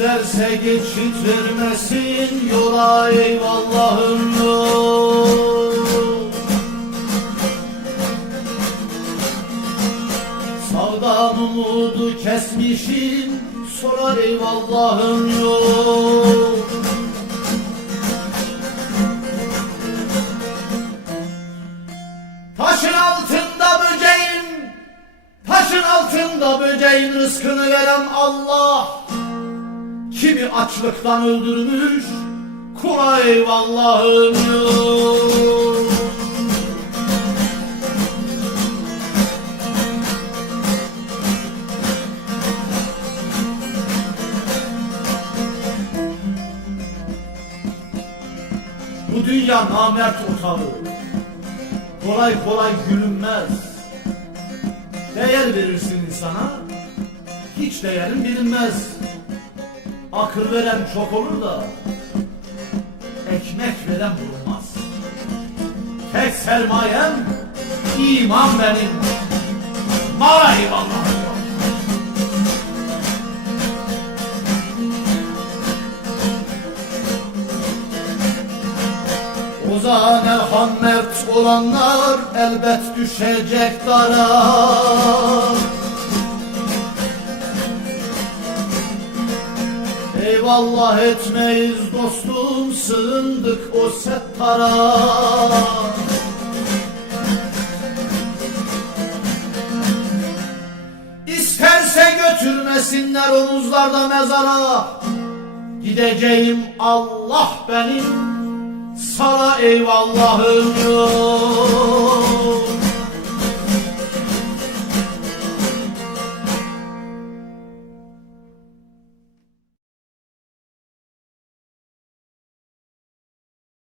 İsterse geçit vermesin yola eyvallahım yok Sağdan umudu kesmişim sorar eyvallahım yok Taşın altında böceğin Taşın altında böceğin rızkını veren Allah Kimi açlıktan öldürmüş? Kula eyvallahım Bu dünya namert otağı Kolay kolay gülünmez. Değer verirsin insana Hiç değerin bilinmez Akıl veren çok olur da Ekmek veren bulunmaz. Tek sermayem iman benim. Mala eyvallah Ozan Elhan mert olanlar elbet düşecek dara Eyvallah etmeyiz dostum sığındık o settara. İsterse götürmesinler omuzlarda mezara. Gideceğim Allah benim sana eyvallahım yok